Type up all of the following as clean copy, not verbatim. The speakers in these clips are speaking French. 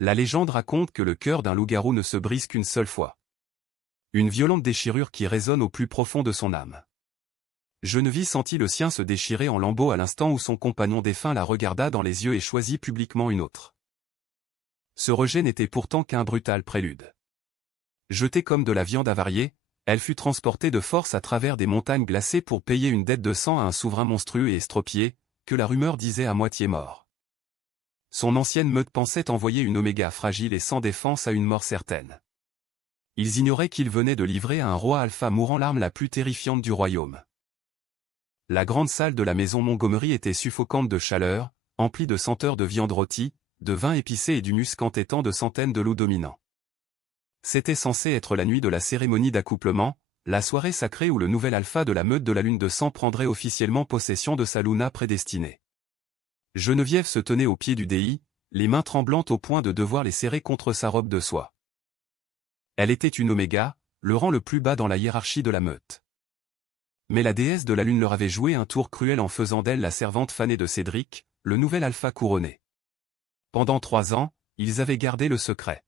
La légende raconte que le cœur d'un loup-garou ne se brise qu'une seule fois. Une violente déchirure qui résonne au plus profond de son âme. Geneviève sentit le sien se déchirer en lambeaux à l'instant où son compagnon défunt la regarda dans les yeux et choisit publiquement une autre. Ce rejet n'était pourtant qu'un brutal prélude. Jetée comme de la viande avariée, elle fut transportée de force à travers des montagnes glacées pour payer une dette de sang à un souverain monstrueux et estropié, que la rumeur disait à moitié mort. Son ancienne meute pensait envoyer une oméga fragile et sans défense à une mort certaine. Ils ignoraient qu'ils venaient de livrer à un roi alpha mourant l'arme la plus terrifiante du royaume. La grande salle de la maison Montgomery était suffocante de chaleur, emplie de senteurs de viande rôtie, de vin épicé et du musc entêtant de centaines de loups dominants. C'était censé être la nuit de la cérémonie d'accouplement, la soirée sacrée où le nouvel alpha de la meute de la lune de sang prendrait officiellement possession de sa luna prédestinée. Geneviève se tenait au pied du déi, les mains tremblantes au point de devoir les serrer contre sa robe de soie. Elle était une oméga, le rang le plus bas dans la hiérarchie de la meute. Mais la déesse de la lune leur avait joué un tour cruel en faisant d'elle la servante fanée de Cédric, le nouvel alpha couronné. Pendant 3 ans, ils avaient gardé le secret.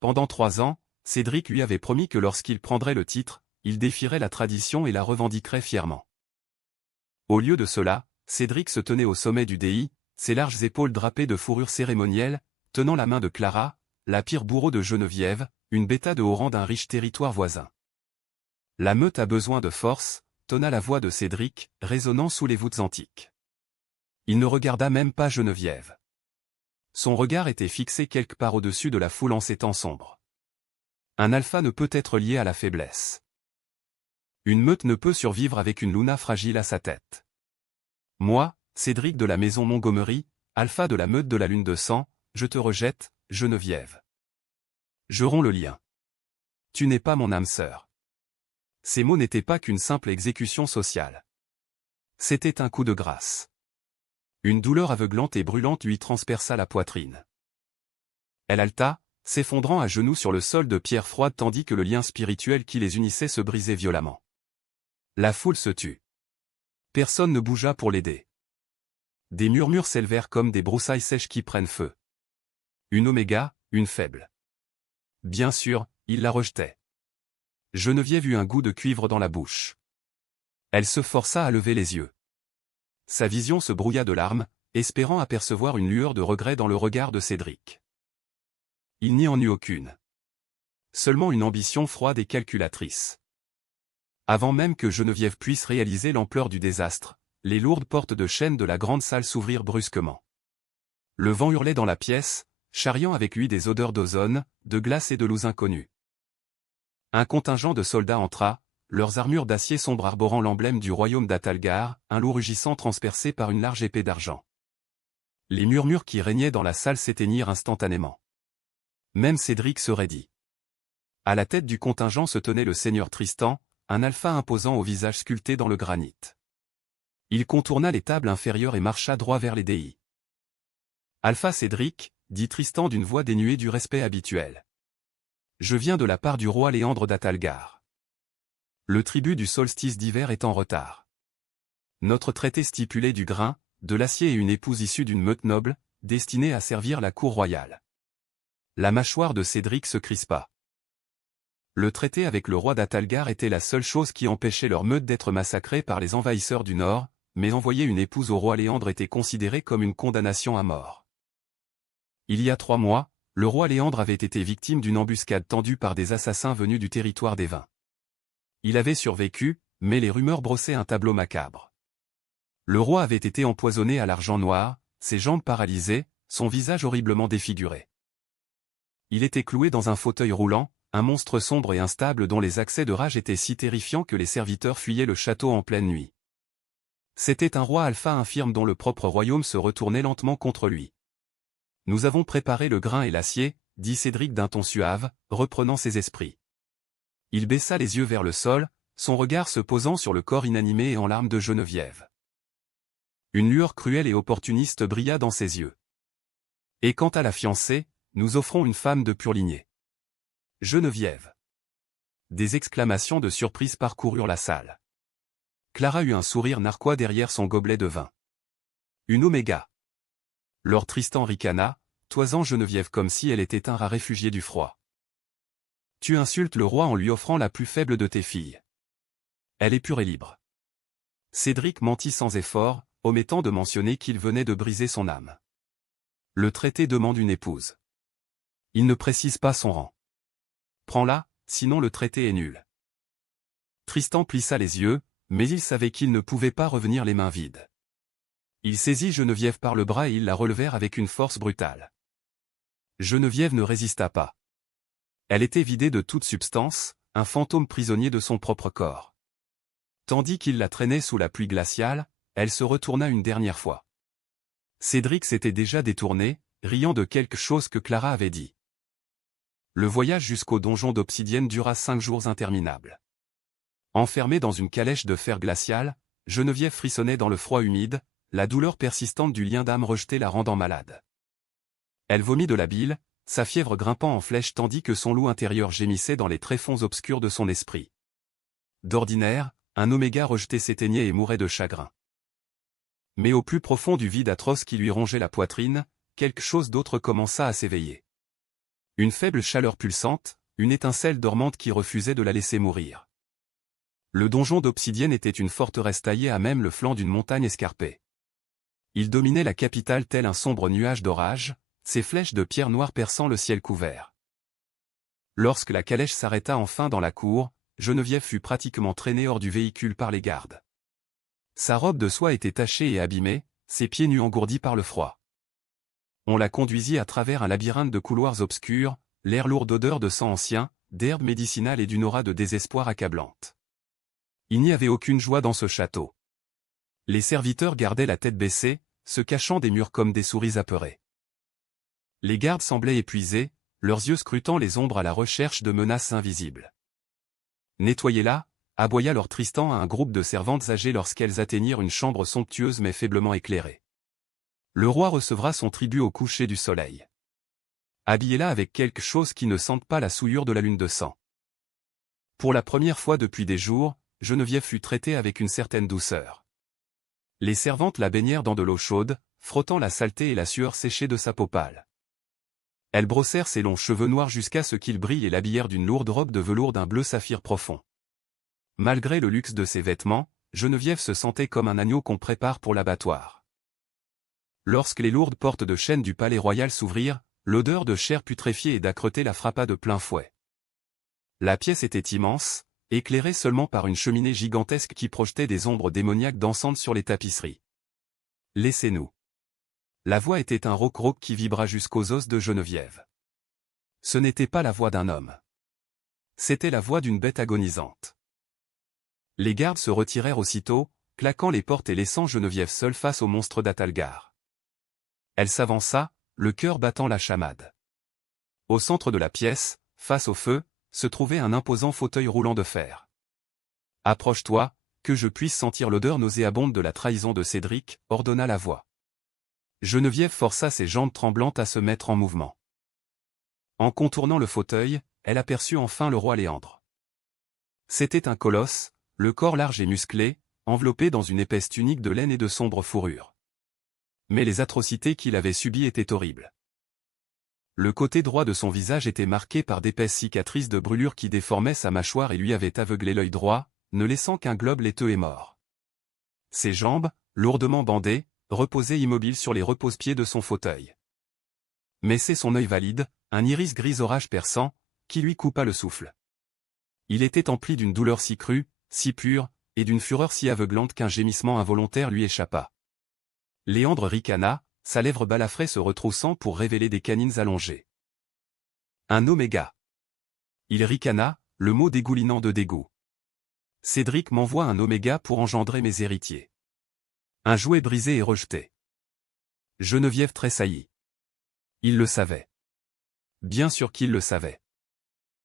Pendant 3 ans, Cédric lui avait promis que lorsqu'il prendrait le titre, il défierait la tradition et la revendiquerait fièrement. Au lieu de cela, Cédric se tenait au sommet du déi, ses larges épaules drapées de fourrure cérémonielle, tenant la main de Clara, la pire bourreau de Geneviève, une bêta de haut rang d'un riche territoire voisin. La meute a besoin de force, tonna la voix de Cédric, résonnant sous les voûtes antiques. Il ne regarda même pas Geneviève. Son regard était fixé quelque part au-dessus de la foule en ces temps sombres. Un alpha ne peut être lié à la faiblesse. Une meute ne peut survivre avec une luna fragile à sa tête. Moi, Cédric de la maison Montgomery, alpha de la meute de la lune de sang, je te rejette, Geneviève. Je romps le lien. Tu n'es pas mon âme sœur. Ces mots n'étaient pas qu'une simple exécution sociale. C'était un coup de grâce. Une douleur aveuglante et brûlante lui transperça la poitrine. Elle haleta, s'effondrant à genoux sur le sol de pierre froide tandis que le lien spirituel qui les unissait se brisait violemment. La foule se tut. Personne ne bougea pour l'aider. Des murmures s'élevèrent comme des broussailles sèches qui prennent feu. Une oméga, une faible. Bien sûr, il la rejetait. Geneviève eut un goût de cuivre dans la bouche. Elle se força à lever les yeux. Sa vision se brouilla de larmes, espérant apercevoir une lueur de regret dans le regard de Cédric. Il n'y en eut aucune. Seulement une ambition froide et calculatrice. Avant même que Geneviève puisse réaliser l'ampleur du désastre, les lourdes portes de chêne de la grande salle s'ouvrirent brusquement. Le vent hurlait dans la pièce, charriant avec lui des odeurs d'ozone, de glace et de loups inconnus. Un contingent de soldats entra, leurs armures d'acier sombre arborant l'emblème du royaume d'Atalgar, un loup rugissant transpercé par une large épée d'argent. Les murmures qui régnaient dans la salle s'éteignirent instantanément. Même Cédric se raidit. À la tête du contingent se tenait le seigneur Tristan, un alpha imposant au visage sculpté dans le granit. Il contourna les tables inférieures et marcha droit vers les déis. Alpha Cédric, dit Tristan d'une voix dénuée du respect habituel. Je viens de la part du roi Léandre d'Atalgar. Le tribut du solstice d'hiver est en retard. Notre traité stipulait du grain, de l'acier et une épouse issue d'une meute noble, destinée à servir la cour royale. La mâchoire de Cédric se crispa. Le traité avec le roi d'Atalgar était la seule chose qui empêchait leur meute d'être massacrée par les envahisseurs du Nord, mais envoyer une épouse au roi Léandre était considéré comme une condamnation à mort. Il y a 3 mois, le roi Léandre avait été victime d'une embuscade tendue par des assassins venus du territoire des Vins. Il avait survécu, mais les rumeurs brossaient un tableau macabre. Le roi avait été empoisonné à l'argent noir, ses jambes paralysées, son visage horriblement défiguré. Il était cloué dans un fauteuil roulant, un monstre sombre et instable dont les accès de rage étaient si terrifiants que les serviteurs fuyaient le château en pleine nuit. C'était un roi alpha infirme dont le propre royaume se retournait lentement contre lui. Nous avons préparé le grain et l'acier, dit Cédric d'un ton suave, reprenant ses esprits. Il baissa les yeux vers le sol, son regard se posant sur le corps inanimé et en larmes de Geneviève. Une lueur cruelle et opportuniste brilla dans ses yeux. Et quant à la fiancée, nous offrons une femme de pure lignée. Geneviève. Des exclamations de surprise parcoururent la salle. Clara eut un sourire narquois derrière son gobelet de vin. Une oméga. Lord Tristan ricana, toisant Geneviève comme si elle était un rat réfugié du froid. Tu insultes le roi en lui offrant la plus faible de tes filles. Elle est pure et libre. Cédric mentit sans effort, omettant de mentionner qu'il venait de briser son âme. Le traité demande une épouse. Il ne précise pas son rang. Prends-la, sinon le traité est nul. Tristan plissa les yeux, mais il savait qu'il ne pouvait pas revenir les mains vides. Il saisit Geneviève par le bras et ils la relevèrent avec une force brutale. Geneviève ne résista pas. Elle était vidée de toute substance, un fantôme prisonnier de son propre corps. Tandis qu'il la traînait sous la pluie glaciale, elle se retourna une dernière fois. Cédric s'était déjà détourné, riant de quelque chose que Clara avait dit. Le voyage jusqu'au donjon d'Obsidienne dura 5 jours interminables. Enfermée dans une calèche de fer glacial, Geneviève frissonnait dans le froid humide, la douleur persistante du lien d'âme rejeté la rendant malade. Elle vomit de la bile, sa fièvre grimpant en flèche tandis que son loup intérieur gémissait dans les tréfonds obscurs de son esprit. D'ordinaire, un oméga rejeté s'éteignait et mourait de chagrin. Mais au plus profond du vide atroce qui lui rongeait la poitrine, quelque chose d'autre commença à s'éveiller. Une faible chaleur pulsante, une étincelle dormante qui refusait de la laisser mourir. Le donjon d'Obsidienne était une forteresse taillée à même le flanc d'une montagne escarpée. Il dominait la capitale tel un sombre nuage d'orage, ses flèches de pierre noire perçant le ciel couvert. Lorsque la calèche s'arrêta enfin dans la cour, Geneviève fut pratiquement traînée hors du véhicule par les gardes. Sa robe de soie était tachée et abîmée, ses pieds nus engourdis par le froid. On la conduisit à travers un labyrinthe de couloirs obscurs, l'air lourd d'odeur de sang ancien, d'herbes médicinales et d'une aura de désespoir accablante. Il n'y avait aucune joie dans ce château. Les serviteurs gardaient la tête baissée, se cachant des murs comme des souris apeurées. Les gardes semblaient épuisés, leurs yeux scrutant les ombres à la recherche de menaces invisibles. « Nettoyez-la » aboya Lord Tristan à un groupe de servantes âgées lorsqu'elles atteignirent une chambre somptueuse mais faiblement éclairée. Le roi recevra son tribut au coucher du soleil. Habillez-la avec quelque chose qui ne sente pas la souillure de la lune de sang. Pour la première fois depuis des jours, Geneviève fut traitée avec une certaine douceur. Les servantes la baignèrent dans de l'eau chaude, frottant la saleté et la sueur séchée de sa peau pâle. Elles brossèrent ses longs cheveux noirs jusqu'à ce qu'ils brillent et l'habillèrent d'une lourde robe de velours d'un bleu saphir profond. Malgré le luxe de ses vêtements, Geneviève se sentait comme un agneau qu'on prépare pour l'abattoir. Lorsque les lourdes portes de chêne du palais royal s'ouvrirent, l'odeur de chair putréfiée et d'âcreté la frappa de plein fouet. La pièce était immense, éclairée seulement par une cheminée gigantesque qui projetait des ombres démoniaques dansantes sur les tapisseries. « Laissez-nous. » La voix était un rauque-rauque qui vibra jusqu'aux os de Geneviève. Ce n'était pas la voix d'un homme. C'était la voix d'une bête agonisante. Les gardes se retirèrent aussitôt, claquant les portes et laissant Geneviève seule face au monstre d'Atalgar. Elle s'avança, le cœur battant la chamade. Au centre de la pièce, face au feu, se trouvait un imposant fauteuil roulant de fer. « Approche-toi, que je puisse sentir l'odeur nauséabonde de la trahison de Cédric, » ordonna la voix. Geneviève força ses jambes tremblantes à se mettre en mouvement. En contournant le fauteuil, elle aperçut enfin le roi Léandre. C'était un colosse, le corps large et musclé, enveloppé dans une épaisse tunique de laine et de sombre fourrure. Mais les atrocités qu'il avait subies étaient horribles. Le côté droit de son visage était marqué par d'épaisses cicatrices de brûlures qui déformaient sa mâchoire et lui avaient aveuglé l'œil droit, ne laissant qu'un globe laiteux et mort. Ses jambes, lourdement bandées, reposaient immobiles sur les repose-pieds de son fauteuil. Mais c'est son œil valide, un iris gris orage perçant, qui lui coupa le souffle. Il était empli d'une douleur si crue, si pure, et d'une fureur si aveuglante qu'un gémissement involontaire lui échappa. Léandre ricana, sa lèvre balafrée se retroussant pour révéler des canines allongées. Un oméga. Il ricana, le mot dégoulinant de dégoût. Cédric m'envoie un oméga pour engendrer mes héritiers. Un jouet brisé et rejeté. Geneviève tressaillit. Il le savait. Bien sûr qu'il le savait.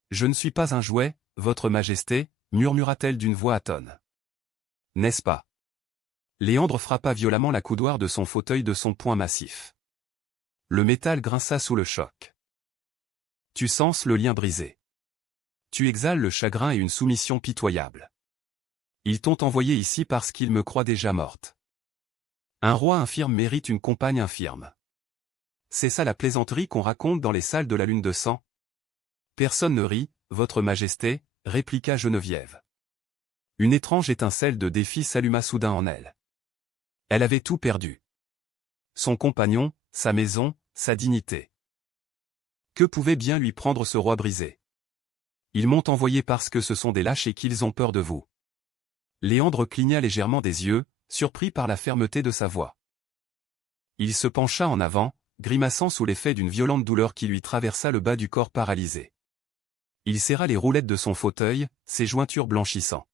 Je ne suis pas un jouet, votre majesté, murmura-t-elle d'une voix atone. N'est-ce pas? Léandre frappa violemment la coudoir de son fauteuil de son poing massif. Le métal grinça sous le choc. Tu sens le lien brisé. Tu exhales le chagrin et une soumission pitoyable. Ils t'ont envoyé ici parce qu'ils me croient déjà morte. Un roi infirme mérite une compagne infirme. c'est ça la plaisanterie qu'on raconte dans les salles de la lune de sang? Personne ne rit, Votre Majesté, répliqua Geneviève. Une étrange étincelle de défi s'alluma soudain en elle. Elle avait tout perdu. Son compagnon, sa maison, sa dignité. Que pouvait bien lui prendre ce roi brisé? Ils m'ont envoyé parce que ce sont des lâches et qu'ils ont peur de vous. Léandre cligna légèrement des yeux, surpris par la fermeté de sa voix. Il se pencha en avant, grimaçant sous l'effet d'une violente douleur qui lui traversa le bas du corps paralysé. Il serra les roulettes de son fauteuil, ses jointures blanchissant.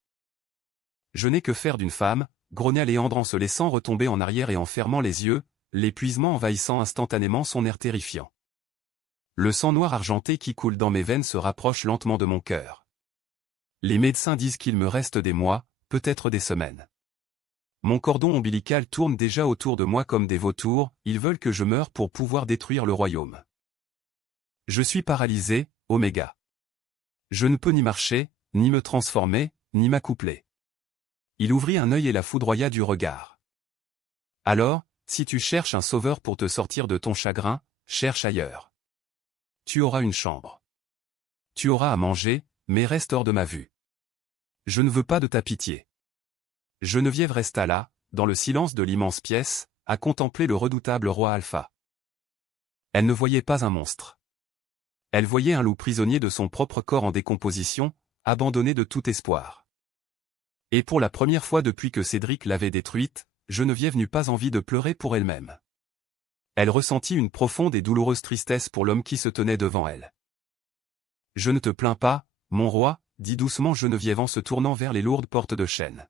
Je n'ai que faire d'une femme, grogna Léandre en se laissant retomber en arrière et en fermant les yeux, l'épuisement envahissant instantanément son air terrifiant. Le sang noir argenté qui coule dans mes veines se rapproche lentement de mon cœur. Les médecins disent qu'il me reste des mois, peut-être des semaines. Mon cordon ombilical tourne déjà autour de moi comme des vautours, ils veulent que je meure pour pouvoir détruire le royaume. Je suis paralysé, Oméga. Je ne peux ni marcher, ni me transformer, ni m'accoupler. Il ouvrit un œil et la foudroya du regard. Alors, si tu cherches un sauveur pour te sortir de ton chagrin, cherche ailleurs. Tu auras une chambre. Tu auras à manger, mais reste hors de ma vue. Je ne veux pas de ta pitié. Geneviève resta là, dans le silence de l'immense pièce, à contempler le redoutable roi Alpha. Elle ne voyait pas un monstre. Elle voyait un loup prisonnier de son propre corps en décomposition, abandonné de tout espoir. Et pour la première fois depuis que Cédric l'avait détruite, Geneviève n'eut pas envie de pleurer pour elle-même. Elle ressentit une profonde et douloureuse tristesse pour l'homme qui se tenait devant elle. « Je ne te plains pas, mon roi, » dit doucement Geneviève en se tournant vers les lourdes portes de chêne.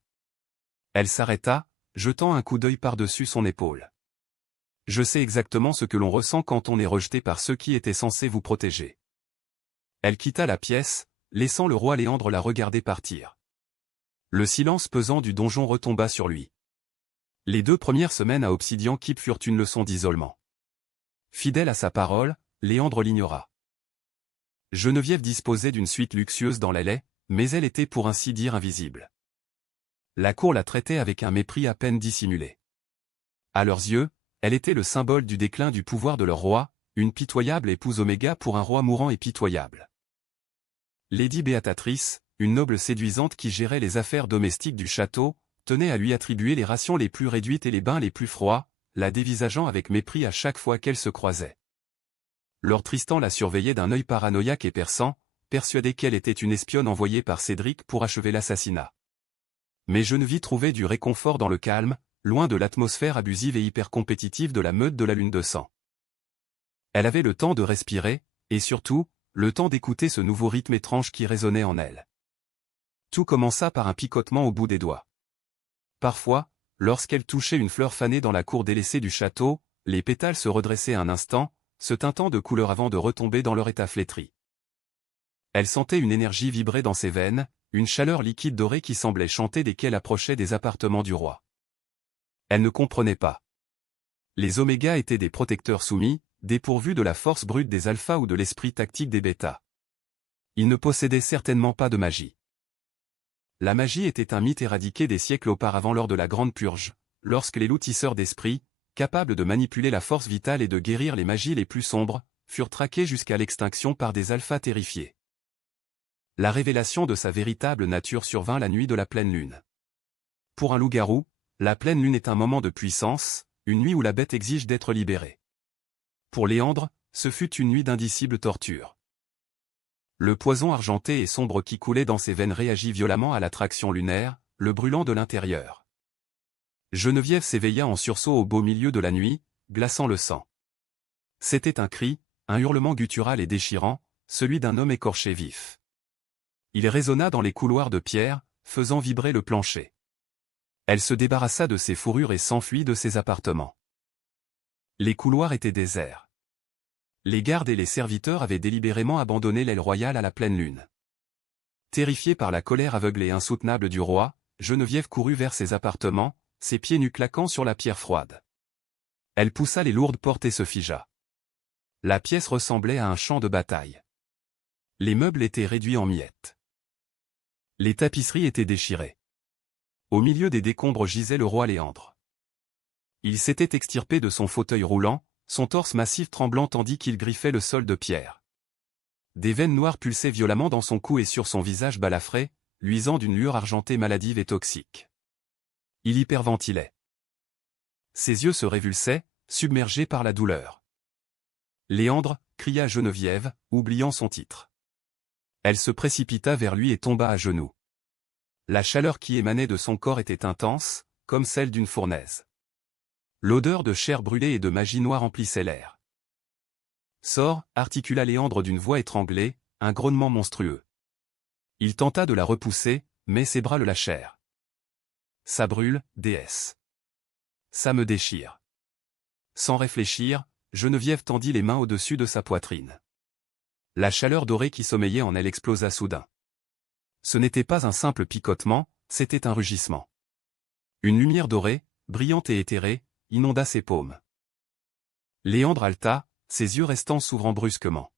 Elle s'arrêta, jetant un coup d'œil par-dessus son épaule. « Je sais exactement ce que l'on ressent quand on est rejeté par ceux qui étaient censés vous protéger. » Elle quitta la pièce, laissant le roi Léandre la regarder partir. Le silence pesant du donjon retomba sur lui. Les 2 premières semaines à Obsidian Keep furent une leçon d'isolement. Fidèle à sa parole, Léandre l'ignora. Geneviève disposait d'une suite luxueuse dans l'allée, mais elle était pour ainsi dire invisible. La cour la traitait avec un mépris à peine dissimulé. À leurs yeux, elle était le symbole du déclin du pouvoir de leur roi, une pitoyable épouse Oméga pour un roi mourant et pitoyable. Lady Béatatrice, une noble séduisante qui gérait les affaires domestiques du château, tenait à lui attribuer les rations les plus réduites et les bains les plus froids, la dévisageant avec mépris à chaque fois qu'elle se croisait. Lord Tristan la surveillait d'un œil paranoïaque et perçant, persuadé qu'elle était une espionne envoyée par Cédric pour achever l'assassinat. Mais Geneviève trouvait du réconfort dans le calme, loin de l'atmosphère abusive et hyper compétitive de la meute de la lune de sang. Elle avait le temps de respirer, et surtout, le temps d'écouter ce nouveau rythme étrange qui résonnait en elle. Tout commença par un picotement au bout des doigts. Parfois, lorsqu'elle touchait une fleur fanée dans la cour délaissée du château, les pétales se redressaient un instant, se teintant de couleur avant de retomber dans leur état flétri. Elle sentait une énergie vibrer dans ses veines, une chaleur liquide dorée qui semblait chanter dès qu'elle approchait des appartements du roi. Elle ne comprenait pas. Les omégas étaient des protecteurs soumis, dépourvus de la force brute des alphas ou de l'esprit tactique des bêtas. Ils ne possédaient certainement pas de magie. La magie était un mythe éradiqué des siècles auparavant lors de la Grande Purge, lorsque les loups tisseurs d'esprit, capables de manipuler la force vitale et de guérir les magies les plus sombres, furent traqués jusqu'à l'extinction par des alphas terrifiés. La révélation de sa véritable nature survint la nuit de la pleine lune. Pour un loup-garou, la pleine lune est un moment de puissance, une nuit où la bête exige d'être libérée. Pour Léandre, ce fut une nuit d'indicible torture. Le poison argenté et sombre qui coulait dans ses veines réagit violemment à l'attraction lunaire, le brûlant de l'intérieur. Geneviève s'éveilla en sursaut au beau milieu de la nuit, glaçant le sang. C'était un cri, un hurlement guttural et déchirant, celui d'un homme écorché vif. Il résonna dans les couloirs de pierre, faisant vibrer le plancher. Elle se débarrassa de ses fourrures et s'enfuit de ses appartements. Les couloirs étaient déserts. Les gardes et les serviteurs avaient délibérément abandonné l'aile royale à la pleine lune. Terrifiée par la colère aveugle et insoutenable du roi, Geneviève courut vers ses appartements, ses pieds nus claquant sur la pierre froide. Elle poussa les lourdes portes et se figea. La pièce ressemblait à un champ de bataille. Les meubles étaient réduits en miettes. Les tapisseries étaient déchirées. Au milieu des décombres gisait le roi Léandre. Il s'était extirpé de son fauteuil roulant, son torse massif tremblant tandis qu'il griffait le sol de pierre. Des veines noires pulsaient violemment dans son cou et sur son visage balafré, luisant d'une lueur argentée maladive et toxique. Il hyperventilait. Ses yeux se révulsaient, submergés par la douleur. « Léandre !» cria Geneviève, oubliant son titre. Elle se précipita vers lui et tomba à genoux. La chaleur qui émanait de son corps était intense, comme celle d'une fournaise. L'odeur de chair brûlée et de magie noire emplissait l'air. « Sors !» articula Léandre d'une voix étranglée, un grognement monstrueux. Il tenta de la repousser, mais ses bras le lâchèrent. « Ça brûle, déesse. Ça me déchire. » Sans réfléchir, Geneviève tendit les mains au-dessus de sa poitrine. La chaleur dorée qui sommeillait en elle explosa soudain. Ce n'était pas un simple picotement, c'était un rugissement. Une lumière dorée, brillante et éthérée, inonda ses paumes. Léandre haleta, ses yeux restant s'ouvrant brusquement.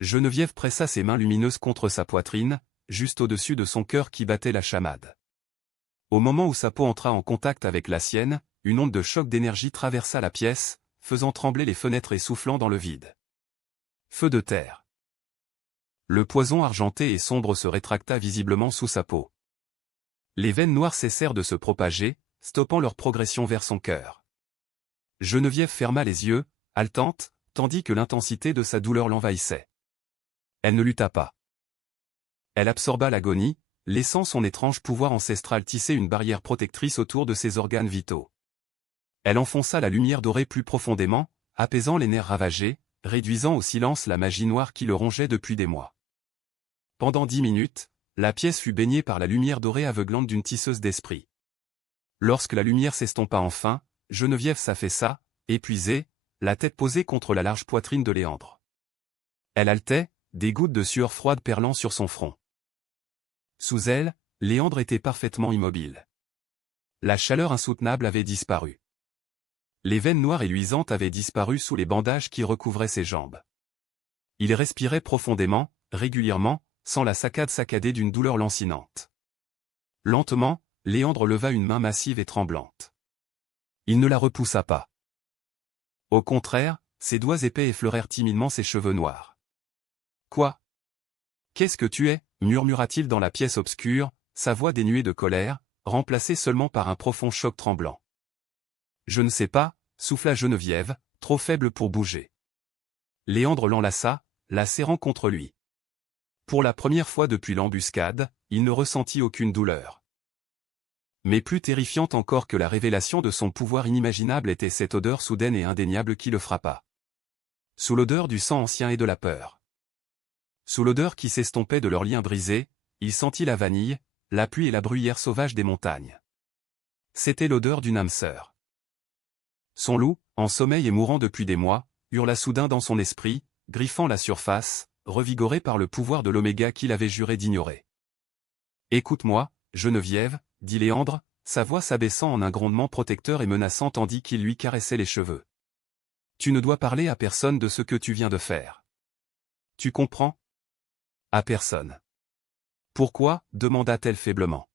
Geneviève pressa ses mains lumineuses contre sa poitrine, juste au-dessus de son cœur qui battait la chamade. Au moment où sa peau entra en contact avec la sienne, une onde de choc d'énergie traversa la pièce, faisant trembler les fenêtres et soufflant dans le vide. Feu de terre. Le poison argenté et sombre se rétracta visiblement sous sa peau. Les veines noires cessèrent de se propager, stoppant leur progression vers son cœur. Geneviève ferma les yeux, haletante, tandis que l'intensité de sa douleur l'envahissait. Elle ne lutta pas. Elle absorba l'agonie, laissant son étrange pouvoir ancestral tisser une barrière protectrice autour de ses organes vitaux. Elle enfonça la lumière dorée plus profondément, apaisant les nerfs ravagés, réduisant au silence la magie noire qui le rongeait depuis des mois. Pendant 10 minutes, la pièce fut baignée par la lumière dorée aveuglante d'une tisseuse d'esprit. Lorsque la lumière s'estompa enfin, Geneviève s'affaissa, épuisée, la tête posée contre la large poitrine de Léandre. Elle haletait, des gouttes de sueur froide perlant sur son front. Sous elle, Léandre était parfaitement immobile. La chaleur insoutenable avait disparu. Les veines noires et luisantes avaient disparu sous les bandages qui recouvraient ses jambes. Il respirait profondément, régulièrement, sans la saccade saccadée d'une douleur lancinante. Lentement, Léandre leva une main massive et tremblante. Il ne la repoussa pas. Au contraire, ses doigts épais effleurèrent timidement ses cheveux noirs. « Quoi ? Qu'est-ce que tu es » murmura-t-il dans la pièce obscure, sa voix dénuée de colère, remplacée seulement par un profond choc tremblant. « Je ne sais pas » souffla Geneviève, trop faible pour bouger. Léandre l'enlaça, la serrant contre lui. Pour la première fois depuis l'embuscade, il ne ressentit aucune douleur. Mais plus terrifiante encore que la révélation de son pouvoir inimaginable était cette odeur soudaine et indéniable qui le frappa. Sous l'odeur du sang ancien et de la peur. Sous l'odeur qui s'estompait de leurs liens brisés, il sentit la vanille, la pluie et la bruyère sauvage des montagnes. C'était l'odeur d'une âme sœur. Son loup, en sommeil et mourant depuis des mois, hurla soudain dans son esprit, griffant la surface, revigoré par le pouvoir de l'Oméga qu'il avait juré d'ignorer. « Écoute-moi, Geneviève » dit Léandre, sa voix s'abaissant en un grondement protecteur et menaçant tandis qu'il lui caressait les cheveux. « Tu ne dois parler à personne de ce que tu viens de faire. Tu comprends ? À personne. »« Pourquoi » demanda-t-elle faiblement.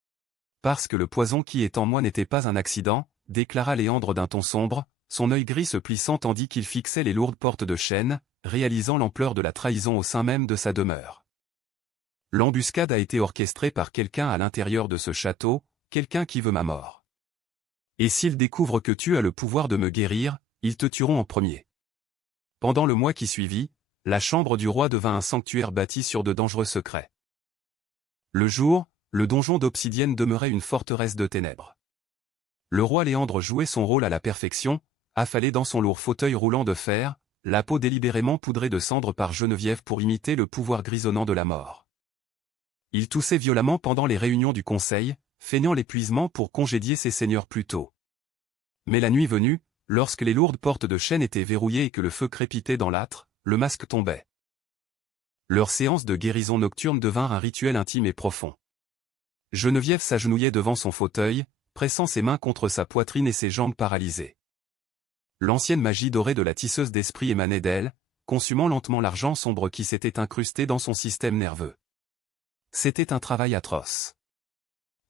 « Parce que le poison qui est en moi n'était pas un accident » déclara Léandre d'un ton sombre, son œil gris se plissant tandis qu'il fixait les lourdes portes de chêne, réalisant l'ampleur de la trahison au sein même de sa demeure. L'embuscade a été orchestrée par quelqu'un à l'intérieur de ce château, quelqu'un qui veut ma mort. Et s'ils découvrent que tu as le pouvoir de me guérir, ils te tueront en premier. Pendant le mois qui suivit, la chambre du roi devint un sanctuaire bâti sur de dangereux secrets. Le jour, le donjon d'obsidienne demeurait une forteresse de ténèbres. Le roi Léandre jouait son rôle à la perfection, affalé dans son lourd fauteuil roulant de fer, la peau délibérément poudrée de cendre par Geneviève pour imiter le pouvoir grisonnant de la mort. Il toussait violemment pendant les réunions du conseil, feignant l'épuisement pour congédier ses seigneurs plus tôt. Mais la nuit venue, lorsque les lourdes portes de chêne étaient verrouillées et que le feu crépitait dans l'âtre, le masque tombait. Leurs séances de guérison nocturne devinrent un rituel intime et profond. Geneviève s'agenouillait devant son fauteuil, pressant ses mains contre sa poitrine et ses jambes paralysées. L'ancienne magie dorée de la tisseuse d'esprit émanait d'elle, consumant lentement l'argent sombre qui s'était incrusté dans son système nerveux. C'était un travail atroce.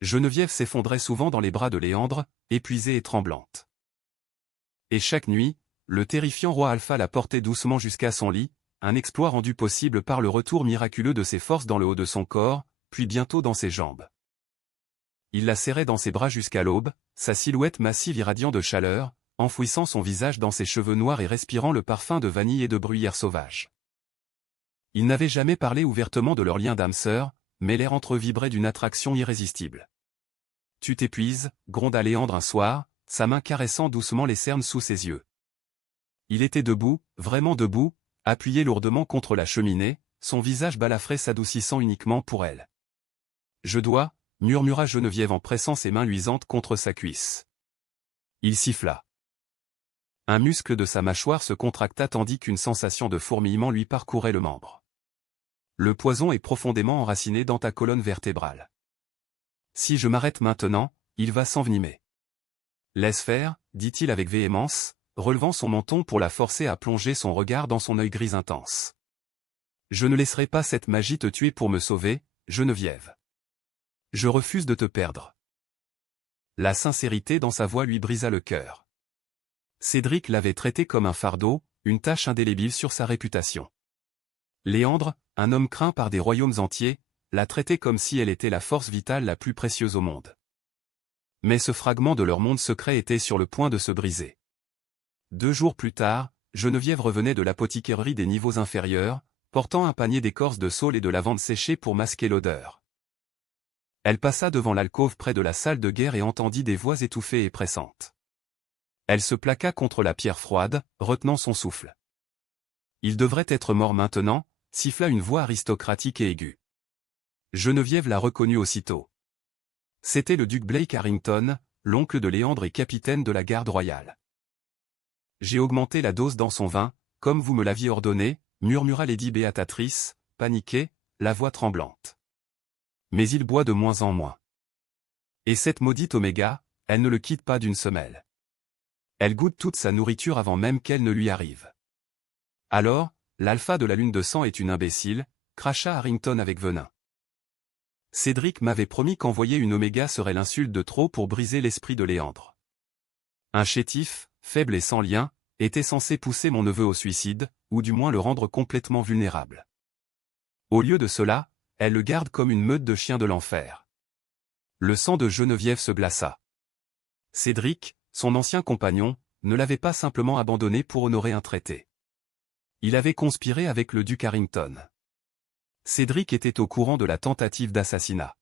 Geneviève s'effondrait souvent dans les bras de Léandre, épuisée et tremblante. Et chaque nuit, le terrifiant roi Alpha la portait doucement jusqu'à son lit, un exploit rendu possible par le retour miraculeux de ses forces dans le haut de son corps, puis bientôt dans ses jambes. Il la serrait dans ses bras jusqu'à l'aube, sa silhouette massive irradiant de chaleur, enfouissant son visage dans ses cheveux noirs et respirant le parfum de vanille et de bruyère sauvage. Ils n'avaient jamais parlé ouvertement de leur lien d'âme sœur, mais l'air entre eux vibrait d'une attraction irrésistible. « Tu t'épuises » gronda Léandre un soir, sa main caressant doucement les cernes sous ses yeux. Il était debout, vraiment debout, appuyé lourdement contre la cheminée, son visage balafré s'adoucissant uniquement pour elle. « Je dois » murmura Geneviève en pressant ses mains luisantes contre sa cuisse. Il siffla. Un muscle de sa mâchoire se contracta tandis qu'une sensation de fourmillement lui parcourait le membre. « Le poison est profondément enraciné dans ta colonne vertébrale. Si je m'arrête maintenant, il va s'envenimer. »« Laisse faire, » dit-il avec véhémence, relevant son menton pour la forcer à plonger son regard dans son œil gris intense. « Je ne laisserai pas cette magie te tuer pour me sauver, Geneviève. Je refuse de te perdre. » La sincérité dans sa voix lui brisa le cœur. Cédric l'avait traité comme un fardeau, une tache indélébile sur sa réputation. Léandre, un homme craint par des royaumes entiers, la traitait comme si elle était la force vitale la plus précieuse au monde. Mais ce fragment de leur monde secret était sur le point de se briser. 2 jours plus tard, Geneviève revenait de l'apothicairerie des niveaux inférieurs, portant un panier d'écorce de saule et de lavande séchée pour masquer l'odeur. Elle passa devant l'alcôve près de la salle de guerre et entendit des voix étouffées et pressantes. Elle se plaqua contre la pierre froide, retenant son souffle. « Il devrait être mort maintenant » siffla une voix aristocratique et aiguë. Geneviève la reconnut aussitôt. C'était le duc Blake Harrington, l'oncle de Léandre et capitaine de la garde royale. « J'ai augmenté la dose dans son vin, comme vous me l'aviez ordonné, » murmura Lady Béatatrice, paniquée, la voix tremblante. « Mais il boit de moins en moins. Et cette maudite Oméga, elle ne le quitte pas d'une semelle. Elle goûte toute sa nourriture avant même qu'elle ne lui arrive. » « Alors, l'alpha de la lune de sang est une imbécile, » cracha Harrington avec venin. « Cédric m'avait promis qu'envoyer une Oméga serait l'insulte de trop pour briser l'esprit de Léandre. Un chétif, faible et sans lien, était censé pousser mon neveu au suicide, ou du moins le rendre complètement vulnérable. Au lieu de cela, elle le garde comme une meute de chiens de l'enfer. » Le sang de Geneviève se glaça. Cédric, son ancien compagnon, ne l'avait pas simplement abandonné pour honorer un traité. Il avait conspiré avec le duc Harrington. Cédric était au courant de la tentative d'assassinat.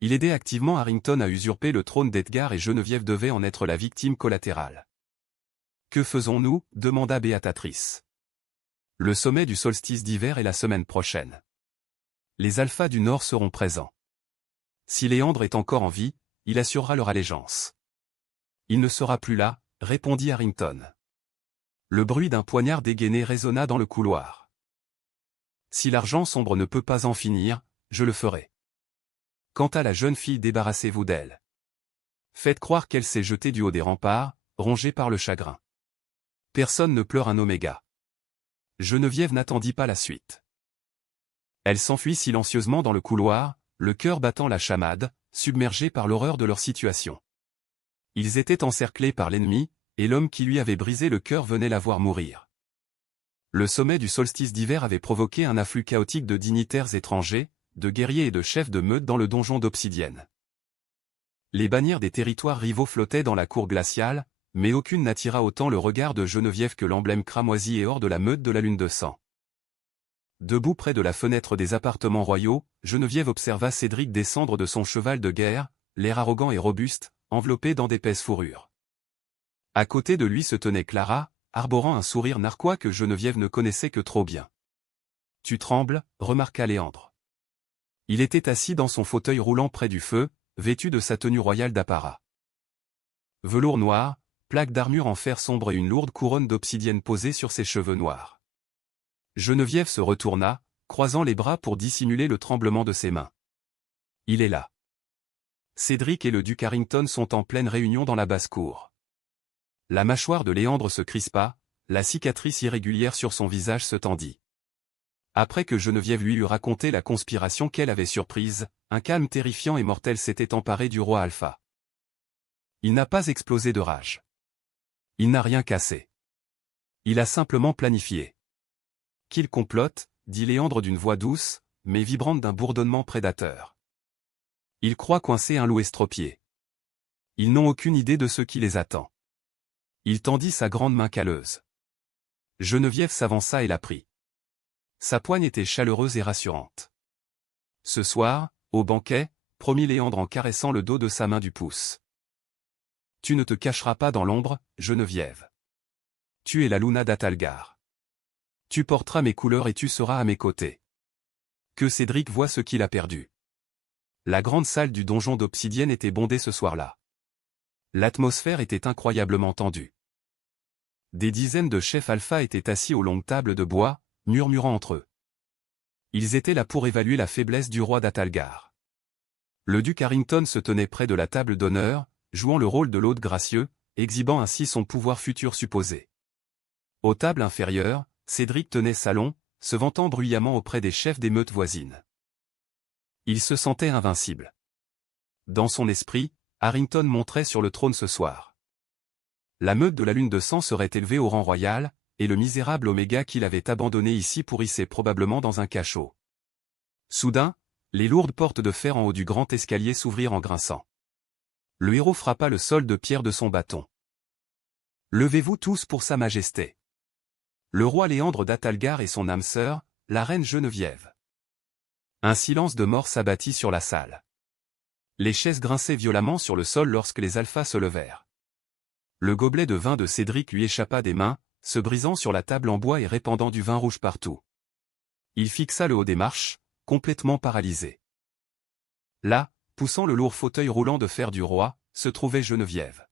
Il aidait activement Harrington à usurper le trône d'Edgar et Geneviève devait en être la victime collatérale. « Que faisons-nous » demanda Béatatrice. « Le sommet du solstice d'hiver est la semaine prochaine. Les alphas du Nord seront présents. Si Léandre est encore en vie, il assurera leur allégeance. »« Il ne sera plus là, » répondit Harrington. Le bruit d'un poignard dégainé résonna dans le couloir. « Si l'argent sombre ne peut pas en finir, je le ferai. Quant à la jeune fille, débarrassez-vous d'elle. Faites croire qu'elle s'est jetée du haut des remparts, rongée par le chagrin. Personne ne pleure un Oméga. » Geneviève n'attendit pas la suite. Elle s'enfuit silencieusement dans le couloir, le cœur battant la chamade, submergée par l'horreur de leur situation. Ils étaient encerclés par l'ennemi, et l'homme qui lui avait brisé le cœur venait la voir mourir. Le sommet du solstice d'hiver avait provoqué un afflux chaotique de dignitaires étrangers, de guerriers et de chefs de meute dans le donjon d'obsidienne. Les bannières des territoires rivaux flottaient dans la cour glaciale, mais aucune n'attira autant le regard de Geneviève que l'emblème cramoisi et or de la meute de la lune de sang. Debout près de la fenêtre des appartements royaux, Geneviève observa Cédric descendre de son cheval de guerre, l'air arrogant et robuste, enveloppé dans d'épaisses fourrures. À côté de lui se tenait Clara, arborant un sourire narquois que Geneviève ne connaissait que trop bien. « Tu trembles » remarqua Léandre. Il était assis dans son fauteuil roulant près du feu, vêtu de sa tenue royale d'apparat. Velours noir, plaque d'armure en fer sombre et une lourde couronne d'obsidienne posée sur ses cheveux noirs. Geneviève se retourna, croisant les bras pour dissimuler le tremblement de ses mains. Il est là. Cédric et le duc Harrington sont en pleine réunion dans la basse-cour. La mâchoire de Léandre se crispa, la cicatrice irrégulière sur son visage se tendit. Après que Geneviève lui eut raconté la conspiration qu'elle avait surprise, un calme terrifiant et mortel s'était emparé du roi Alpha. Il n'a pas explosé de rage. Il n'a rien cassé. Il a simplement planifié. Qu'il complote, dit Léandre d'une voix douce, mais vibrante d'un bourdonnement prédateur. Ils croient coincer un loup estropié. Ils n'ont aucune idée de ce qui les attend. Il tendit sa grande main calleuse. Geneviève s'avança et la prit. Sa poigne était chaleureuse et rassurante. Ce soir, au banquet, promit Léandre en caressant le dos de sa main du pouce. Tu ne te cacheras pas dans l'ombre, Geneviève. Tu es la Luna d'Atalgar. Tu porteras mes couleurs et tu seras à mes côtés. Que Cédric voie ce qu'il a perdu. La grande salle du donjon d'obsidienne était bondée ce soir-là. L'atmosphère était incroyablement tendue. Des dizaines de chefs alpha étaient assis aux longues tables de bois, murmurant entre eux. Ils étaient là pour évaluer la faiblesse du roi d'Atalgar. Le duc Harrington se tenait près de la table d'honneur, jouant le rôle de l'hôte gracieux, exhibant ainsi son pouvoir futur supposé. Aux tables inférieures, Cédric tenait salon, se vantant bruyamment auprès des chefs des meutes voisines. Il se sentait invincible. Dans son esprit, Harrington monterait sur le trône ce soir. La meute de la lune de sang serait élevée au rang royal, et le misérable Oméga qu'il avait abandonné ici pourrissait probablement dans un cachot. Soudain, les lourdes portes de fer en haut du grand escalier s'ouvrirent en grinçant. Le héros frappa le sol de pierre de son bâton. Levez-vous tous pour sa majesté. Le roi Léandre d'Atalgar et son âme sœur, la reine Geneviève. Un silence de mort s'abattit sur la salle. Les chaises grinçaient violemment sur le sol lorsque les alphas se levèrent. Le gobelet de vin de Cédric lui échappa des mains, se brisant sur la table en bois et répandant du vin rouge partout. Il fixa le haut des marches, complètement paralysé. Là, poussant le lourd fauteuil roulant de fer du roi, se trouvait Geneviève.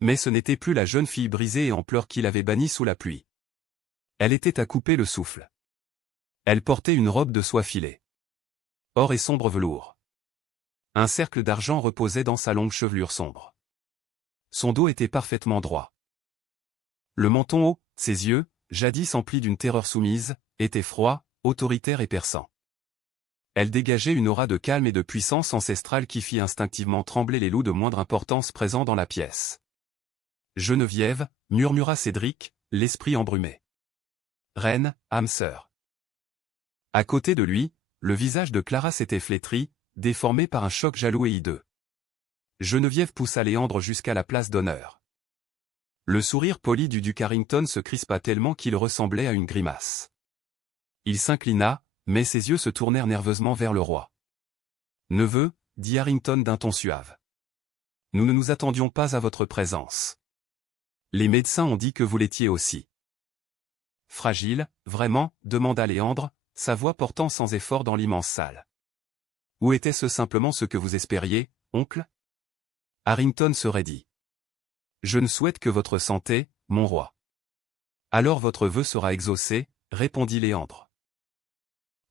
Mais ce n'était plus la jeune fille brisée et en pleurs qu'il avait bannie sous la pluie. Elle était à couper le souffle. Elle portait une robe de soie filée. Or et sombre velours. Un cercle d'argent reposait dans sa longue chevelure sombre. Son dos était parfaitement droit. Le menton haut, ses yeux, jadis emplis d'une terreur soumise, étaient froids, autoritaires et perçants. Elle dégageait une aura de calme et de puissance ancestrale qui fit instinctivement trembler les loups de moindre importance présents dans la pièce. Geneviève, murmura Cédric, l'esprit embrumé. Reine, âme sœur. À côté de lui, le visage de Clara s'était flétri, déformé par un choc jaloux et hideux. Geneviève poussa Léandre jusqu'à la place d'honneur. Le sourire poli du duc Harrington se crispa tellement qu'il ressemblait à une grimace. Il s'inclina, mais ses yeux se tournèrent nerveusement vers le roi. « Neveu, dit Harrington d'un ton suave. Nous ne nous attendions pas à votre présence. Les médecins ont dit que vous l'étiez aussi. » Fragile, vraiment, demanda Léandre, sa voix portant sans effort dans l'immense salle. « Ou était-ce simplement ce que vous espériez, oncle ?» Harrington se raidit. « Je ne souhaite que votre santé, mon roi. »« Alors votre vœu sera exaucé, » répondit Léandre.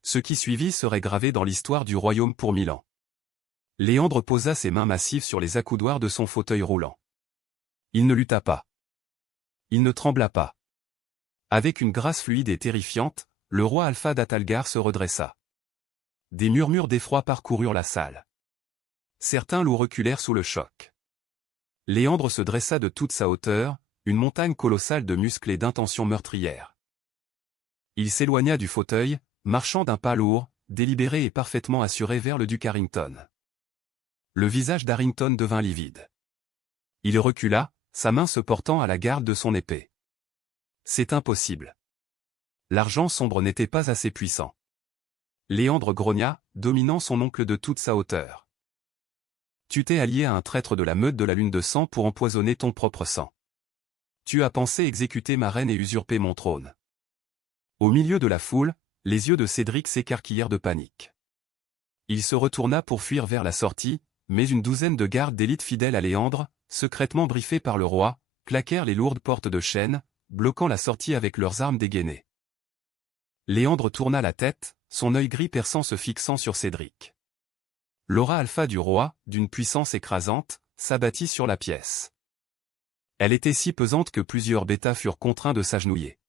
Ce qui suivit serait gravé dans l'histoire du royaume pour 1000 ans. Léandre posa ses mains massives sur les accoudoirs de son fauteuil roulant. Il ne lutta pas. Il ne trembla pas. Avec une grâce fluide et terrifiante, le roi Alpha d'Atalgar se redressa. Des murmures d'effroi parcoururent la salle. Certains loups reculèrent sous le choc. Léandre se dressa de toute sa hauteur, une montagne colossale de muscles et d'intentions meurtrières. Il s'éloigna du fauteuil, marchant d'un pas lourd, délibéré et parfaitement assuré vers le duc Harrington. Le visage d'Harrington devint livide. Il recula, sa main se portant à la garde de son épée. C'est impossible. L'argent sombre n'était pas assez puissant. Léandre grogna, dominant son oncle de toute sa hauteur. Tu t'es allié à un traître de la meute de la lune de sang pour empoisonner ton propre sang. Tu as pensé exécuter ma reine et usurper mon trône. Au milieu de la foule, les yeux de Cédric s'écarquillèrent de panique. Il se retourna pour fuir vers la sortie, mais une douzaine de gardes d'élite fidèles à Léandre, secrètement briefés par le roi, claquèrent les lourdes portes de chêne, bloquant la sortie avec leurs armes dégainées. Léandre tourna la tête, son œil gris perçant se fixant sur Cédric. L'aura alpha du roi, d'une puissance écrasante, s'abattit sur la pièce. Elle était si pesante que plusieurs bêtas furent contraints de s'agenouiller.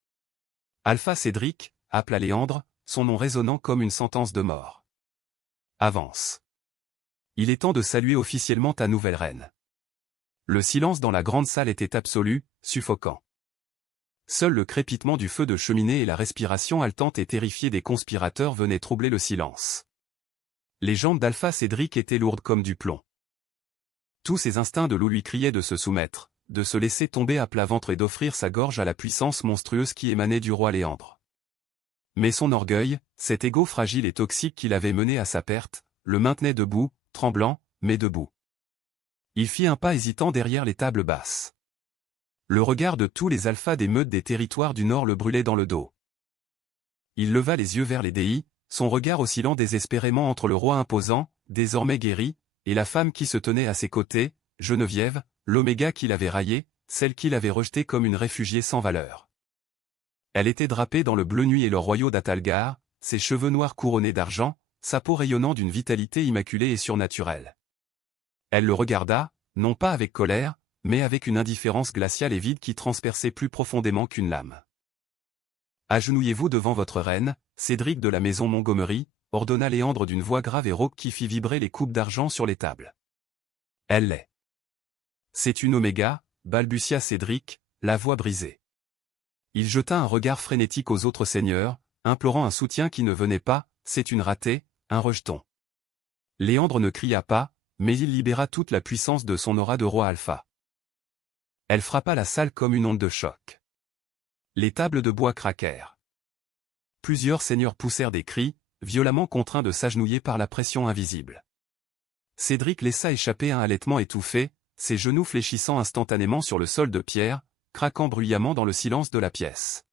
Alpha Cédric, appela Léandre, son nom résonnant comme une sentence de mort. Avance. Il est temps de saluer officiellement ta nouvelle reine. Le silence dans la grande salle était absolu, suffocant. Seul le crépitement du feu de cheminée et la respiration haletante et terrifiée des conspirateurs venaient troubler le silence. Les jambes d'Alpha Cédric étaient lourdes comme du plomb. Tous ses instincts de loup lui criaient de se soumettre, de se laisser tomber à plat ventre et d'offrir sa gorge à la puissance monstrueuse qui émanait du roi Léandre. Mais son orgueil, cet ego fragile et toxique qui l'avait mené à sa perte, le maintenait debout, tremblant, mais debout. Il fit un pas hésitant derrière les tables basses. Le regard de tous les alphas des meutes des territoires du Nord le brûlait dans le dos. Il leva les yeux vers les déis, son regard oscillant désespérément entre le roi imposant, désormais guéri, et la femme qui se tenait à ses côtés, Geneviève, l'oméga qu'il avait raillée, celle qu'il avait rejetée comme une réfugiée sans valeur. Elle était drapée dans le bleu nuit et l'or royaux d'Atalgar, ses cheveux noirs couronnés d'argent, sa peau rayonnant d'une vitalité immaculée et surnaturelle. Elle le regarda, non pas avec colère, mais avec une indifférence glaciale et vide qui transperçait plus profondément qu'une lame. « Agenouillez-vous devant votre reine, Cédric de la maison Montgomery », ordonna Léandre d'une voix grave et rauque qui fit vibrer les coupes d'argent sur les tables. « Elle l'est. »« C'est une oméga », balbutia Cédric, la voix brisée. Il jeta un regard frénétique aux autres seigneurs, implorant un soutien qui ne venait pas, « C'est une ratée, un rejeton. » Léandre ne cria pas, mais il libéra toute la puissance de son aura de roi alpha. Elle frappa la salle comme une onde de choc. Les tables de bois craquèrent. Plusieurs seigneurs poussèrent des cris, violemment contraints de s'agenouiller par la pression invisible. Cédric laissa échapper un halètement étouffé, ses genoux fléchissant instantanément sur le sol de pierre, craquant bruyamment dans le silence de la pièce.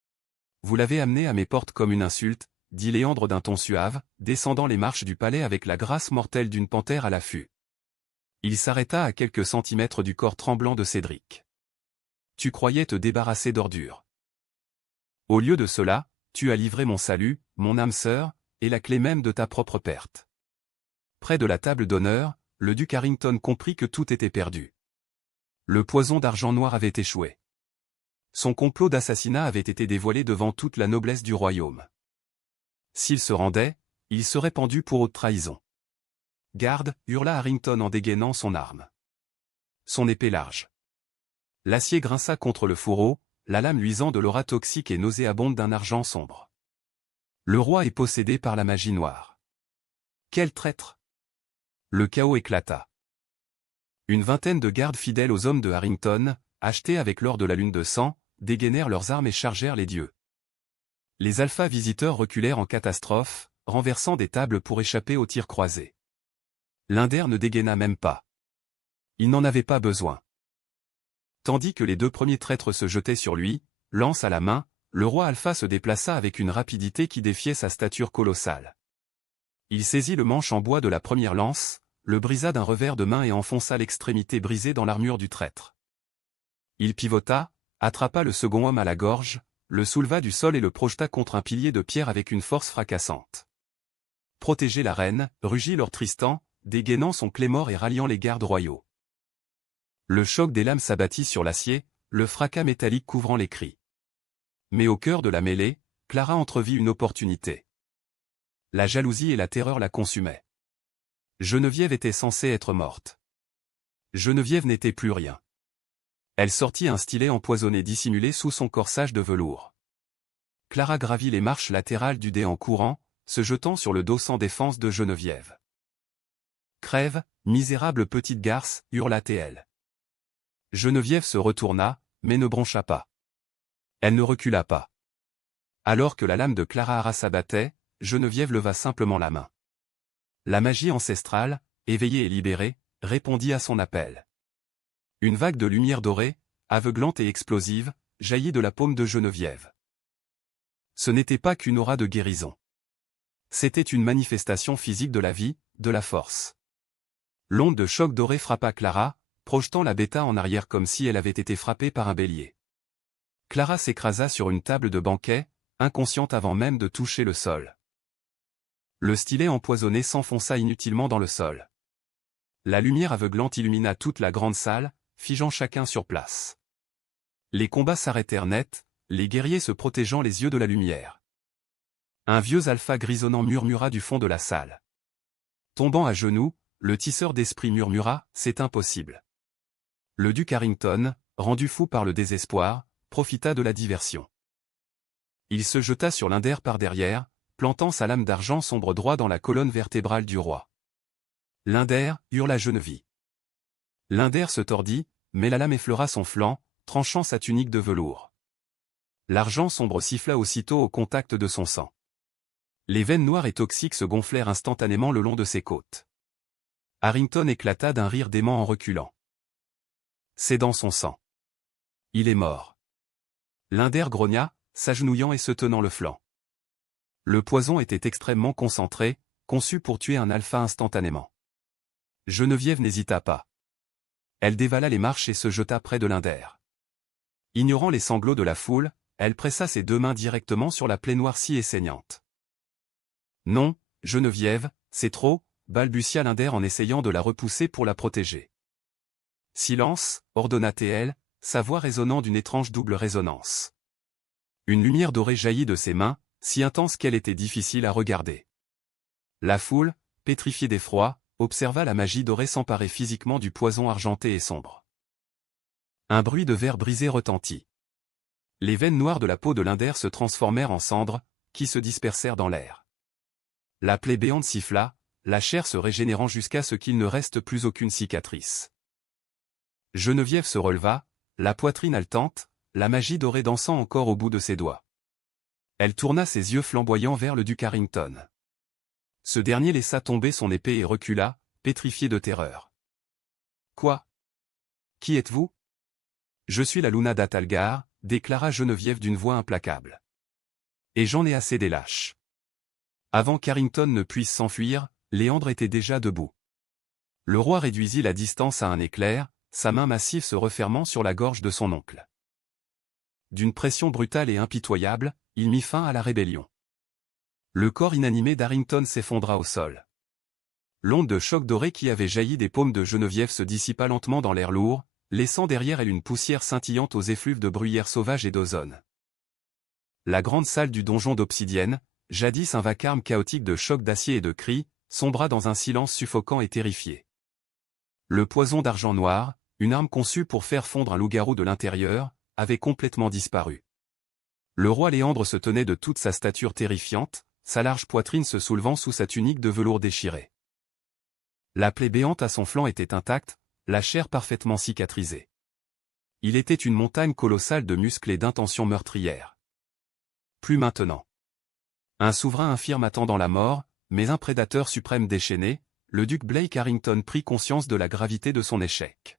« Vous l'avez amené à mes portes comme une insulte, » dit Léandre d'un ton suave, descendant les marches du palais avec la grâce mortelle d'une panthère à l'affût. Il s'arrêta à quelques centimètres du corps tremblant de Cédric. « Tu croyais te débarrasser d'ordures. Au lieu de cela, tu as livré mon salut, mon âme sœur, et la clé même de ta propre perte. » Près de la table d'honneur, le duc Harrington comprit que tout était perdu. Le poison d'argent noir avait échoué. Son complot d'assassinat avait été dévoilé devant toute la noblesse du royaume. S'il se rendait, il serait pendu pour haute trahison. « Garde » hurla Harrington en dégainant son arme. Son épée large. L'acier grinça contre le fourreau, la lame luisant de l'aura toxique et nauséabonde d'un argent sombre. Le roi est possédé par la magie noire. Quel traître! Le chaos éclata. Une vingtaine de gardes fidèles aux hommes de Harrington, achetés avec l'or de la lune de sang, dégainèrent leurs armes et chargèrent les dieux. Les alphas visiteurs reculèrent en catastrophe, renversant des tables pour échapper aux tirs croisés. L'Inder ne dégaina même pas. Il n'en avait pas besoin. Tandis que les deux premiers traîtres se jetaient sur lui, lance à la main, le roi alpha se déplaça avec une rapidité qui défiait sa stature colossale. Il saisit le manche en bois de la première lance, le brisa d'un revers de main et enfonça l'extrémité brisée dans l'armure du traître. Il pivota, attrapa le second homme à la gorge, le souleva du sol et le projeta contre un pilier de pierre avec une force fracassante. « Protégez la reine » rugit Lord Tristan, dégainant son claymore et ralliant les gardes royaux. Le choc des lames s'abattit sur l'acier, le fracas métallique couvrant les cris. Mais au cœur de la mêlée, Clara entrevit une opportunité. La jalousie et la terreur la consumaient. Geneviève était censée être morte. Geneviève n'était plus rien. Elle sortit un stylet empoisonné dissimulé sous son corsage de velours. Clara gravit les marches latérales du dé en courant, se jetant sur le dos sans défense de Geneviève. « Crève, misérable petite garce » hurla-t-elle. Geneviève se retourna, mais ne broncha pas. Elle ne recula pas. Alors que la lame de Clara Arras s'abattait, Geneviève leva simplement la main. La magie ancestrale, éveillée et libérée, répondit à son appel. Une vague de lumière dorée, aveuglante et explosive, jaillit de la paume de Geneviève. Ce n'était pas qu'une aura de guérison. C'était une manifestation physique de la vie, de la force. L'onde de choc doré frappa Clara, projetant la bêta en arrière comme si elle avait été frappée par un bélier. Clara s'écrasa sur une table de banquet, inconsciente avant même de toucher le sol. Le stylet empoisonné s'enfonça inutilement dans le sol. La lumière aveuglante illumina toute la grande salle, figeant chacun sur place. Les combats s'arrêtèrent net, les guerriers se protégeant les yeux de la lumière. Un vieux alpha grisonnant murmura du fond de la salle. Tombant à genoux, le tisseur d'esprit murmura « C'est impossible ». Le duc Harrington, rendu fou par le désespoir, profita de la diversion. Il se jeta sur Linder par derrière, plantant sa lame d'argent sombre droit dans la colonne vertébrale du roi. Linder, hurla Geneviève. Linder se tordit, mais la lame effleura son flanc, tranchant sa tunique de velours. L'argent sombre siffla aussitôt au contact de son sang. Les veines noires et toxiques se gonflèrent instantanément le long de ses côtes. Harrington éclata d'un rire dément en reculant. C'est dans son sang. Il est mort. Linder grogna, s'agenouillant et se tenant le flanc. Le poison était extrêmement concentré, conçu pour tuer un alpha instantanément. Geneviève n'hésita pas. Elle dévala les marches et se jeta près de Linder. Ignorant les sanglots de la foule, elle pressa ses deux mains directement sur la plaie noircie et saignante. « Non, Geneviève, c'est trop », balbutia Linder en essayant de la repousser pour la protéger. « Silence », ordonna TL, sa voix résonnant d'une étrange double résonance. Une lumière dorée jaillit de ses mains, si intense qu'elle était difficile à regarder. La foule, pétrifiée d'effroi, observa la magie dorée s'emparer physiquement du poison argenté et sombre. Un bruit de verre brisé retentit. Les veines noires de la peau de Linder se transformèrent en cendres, qui se dispersèrent dans l'air. La plaie béante siffla, la chair se régénérant jusqu'à ce qu'il ne reste plus aucune cicatrice. Geneviève se releva, la poitrine haletante, la magie dorée dansant encore au bout de ses doigts. Elle tourna ses yeux flamboyants vers le duc Harrington. Ce dernier laissa tomber son épée et recula, pétrifié de terreur. « Quoi? Qui êtes-vous ? » « Je suis la Luna d'Atalgar, » déclara Geneviève d'une voix implacable. « Et j'en ai assez des lâches. » Avant qu'Harrington ne puisse s'enfuir, Léandre était déjà debout. Le roi réduisit la distance à un éclair, sa main massive se refermant sur la gorge de son oncle. D'une pression brutale et impitoyable, il mit fin à la rébellion. Le corps inanimé d'Harrington s'effondra au sol. L'onde de choc doré qui avait jailli des paumes de Geneviève se dissipa lentement dans l'air lourd, laissant derrière elle une poussière scintillante aux effluves de bruyère sauvage et d'ozone. La grande salle du donjon d'obsidienne, jadis un vacarme chaotique de chocs d'acier et de cris, sombra dans un silence suffocant et terrifié. Le poison d'argent noir, une arme conçue pour faire fondre un loup-garou de l'intérieur, avait complètement disparu. Le roi Léandre se tenait de toute sa stature terrifiante, sa large poitrine se soulevant sous sa tunique de velours déchirée. La plaie béante à son flanc était intacte, la chair parfaitement cicatrisée. Il était une montagne colossale de muscles et d'intentions meurtrières. Plus maintenant. Un souverain infirme attendant la mort, mais un prédateur suprême déchaîné, le duc Blake Harrington prit conscience de la gravité de son échec.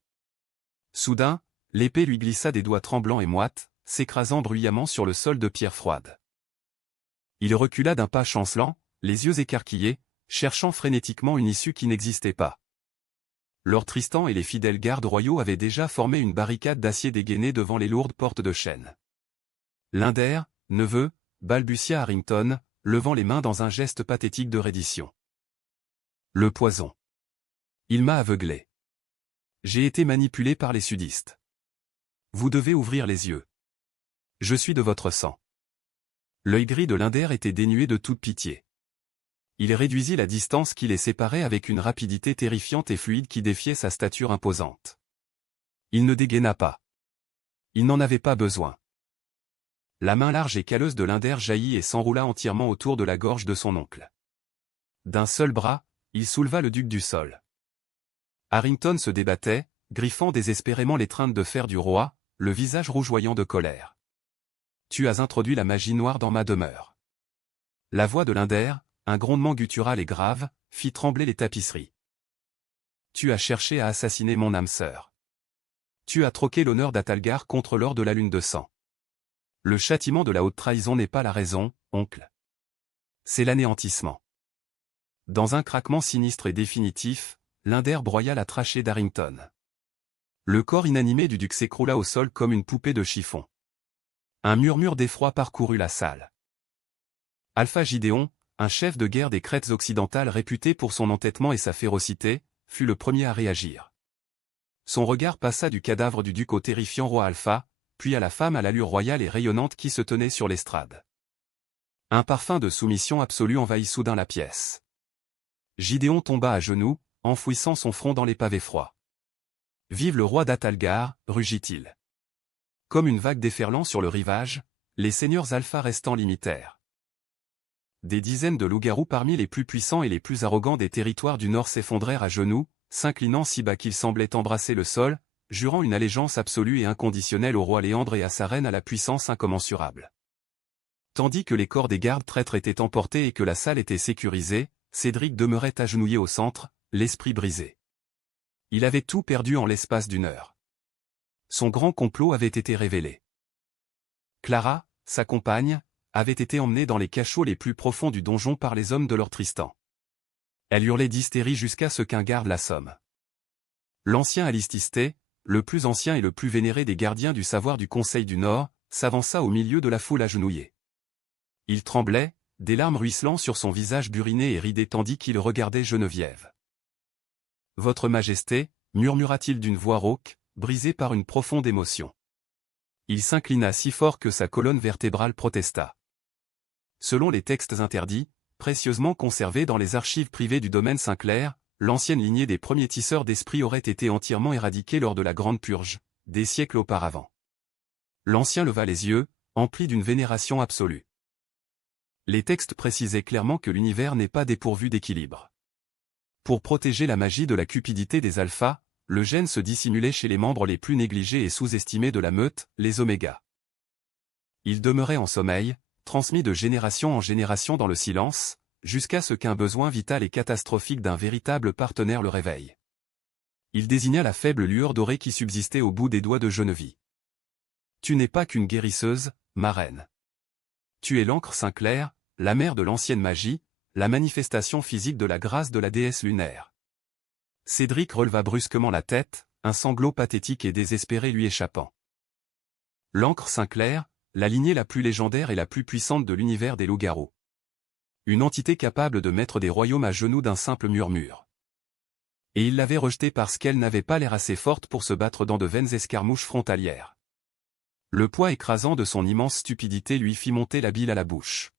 Soudain, l'épée lui glissa des doigts tremblants et moites, s'écrasant bruyamment sur le sol de pierre froide. Il recula d'un pas chancelant, les yeux écarquillés, cherchant frénétiquement une issue qui n'existait pas. Lord Tristan et les fidèles gardes royaux avaient déjà formé une barricade d'acier dégainé devant les lourdes portes de chêne. Linder, neveu, balbutia Harrington, levant les mains dans un geste pathétique de reddition. Le poison. Il m'a aveuglé. J'ai été manipulé par les sudistes. Vous devez ouvrir les yeux. Je suis de votre sang. L'œil gris de Linder était dénué de toute pitié. Il réduisit la distance qui les séparait avec une rapidité terrifiante et fluide qui défiait sa stature imposante. Il ne dégaina pas. Il n'en avait pas besoin. La main large et calleuse de Linder jaillit et s'enroula entièrement autour de la gorge de son oncle. D'un seul bras, il souleva le duc du sol. Harrington se débattait, griffant désespérément l'étreinte de fer du roi, le visage rougeoyant de colère. « Tu as introduit la magie noire dans ma demeure. » La voix de Linder, un grondement guttural et grave, fit trembler les tapisseries. « Tu as cherché à assassiner mon âme sœur. Tu as troqué l'honneur d'Atalgar contre l'or de la lune de sang. Le châtiment de la haute trahison n'est pas la raison, oncle. C'est l'anéantissement. » Dans un craquement sinistre et définitif, Linder broya la trachée d'Harrington. Le corps inanimé du duc s'écroula au sol comme une poupée de chiffon. Un murmure d'effroi parcourut la salle. Alpha Gideon, un chef de guerre des Crêtes occidentales réputé pour son entêtement et sa férocité, fut le premier à réagir. Son regard passa du cadavre du duc au terrifiant roi Alpha, puis à la femme à l'allure royale et rayonnante qui se tenait sur l'estrade. Un parfum de soumission absolue envahit soudain la pièce. Gideon tomba à genoux, enfouissant son front dans les pavés froids. « Vive le roi d'Atalgar » rugit-il. Comme une vague déferlant sur le rivage, les seigneurs alpha restant limitèrent. Des dizaines de loups-garous parmi les plus puissants et les plus arrogants des territoires du Nord s'effondrèrent à genoux, s'inclinant si bas qu'ils semblaient embrasser le sol, jurant une allégeance absolue et inconditionnelle au roi Léandre et à sa reine à la puissance incommensurable. Tandis que les corps des gardes traîtres étaient emportés et que la salle était sécurisée, Cédric demeurait agenouillé au centre, l'esprit brisé. Il avait tout perdu en l'espace d'une heure. Son grand complot avait été révélé. Clara, sa compagne, avait été emmenée dans les cachots les plus profonds du donjon par les hommes de Lord Tristan. Elle hurlait d'hystérie jusqu'à ce qu'un garde l'assomme. L'ancien Alististé, le plus ancien et le plus vénéré des gardiens du savoir du Conseil du Nord, s'avança au milieu de la foule agenouillée. Il tremblait, des larmes ruisselant sur son visage buriné et ridé tandis qu'il regardait Geneviève. « Votre Majesté » murmura-t-il d'une voix rauque, brisée par une profonde émotion. Il s'inclina si fort que sa colonne vertébrale protesta. Selon les textes interdits, précieusement conservés dans les archives privées du domaine Saint-Clair, l'ancienne lignée des premiers tisseurs d'esprit aurait été entièrement éradiquée lors de la Grande Purge, des siècles auparavant. L'ancien leva les yeux, empli d'une vénération absolue. Les textes précisaient clairement que l'univers n'est pas dépourvu d'équilibre. Pour protéger la magie de la cupidité des alphas, le gène se dissimulait chez les membres les plus négligés et sous-estimés de la meute, les omégas. Ils demeuraient en sommeil, transmis de génération en génération dans le silence, jusqu'à ce qu'un besoin vital et catastrophique d'un véritable partenaire le réveille. Il désigna la faible lueur dorée qui subsistait au bout des doigts de Geneviève. « Tu n'es pas qu'une guérisseuse, ma reine. Tu es l'encre Saint-Clair, la mère de l'ancienne magie, la manifestation physique de la grâce de la déesse lunaire. » Cédric releva brusquement la tête, un sanglot pathétique et désespéré lui échappant. L'encre Saint-Clair, la lignée la plus légendaire et la plus puissante de l'univers des loups-garous. Une entité capable de mettre des royaumes à genoux d'un simple murmure. Et il l'avait rejetée parce qu'elle n'avait pas l'air assez forte pour se battre dans de vaines escarmouches frontalières. Le poids écrasant de son immense stupidité lui fit monter la bile à la bouche.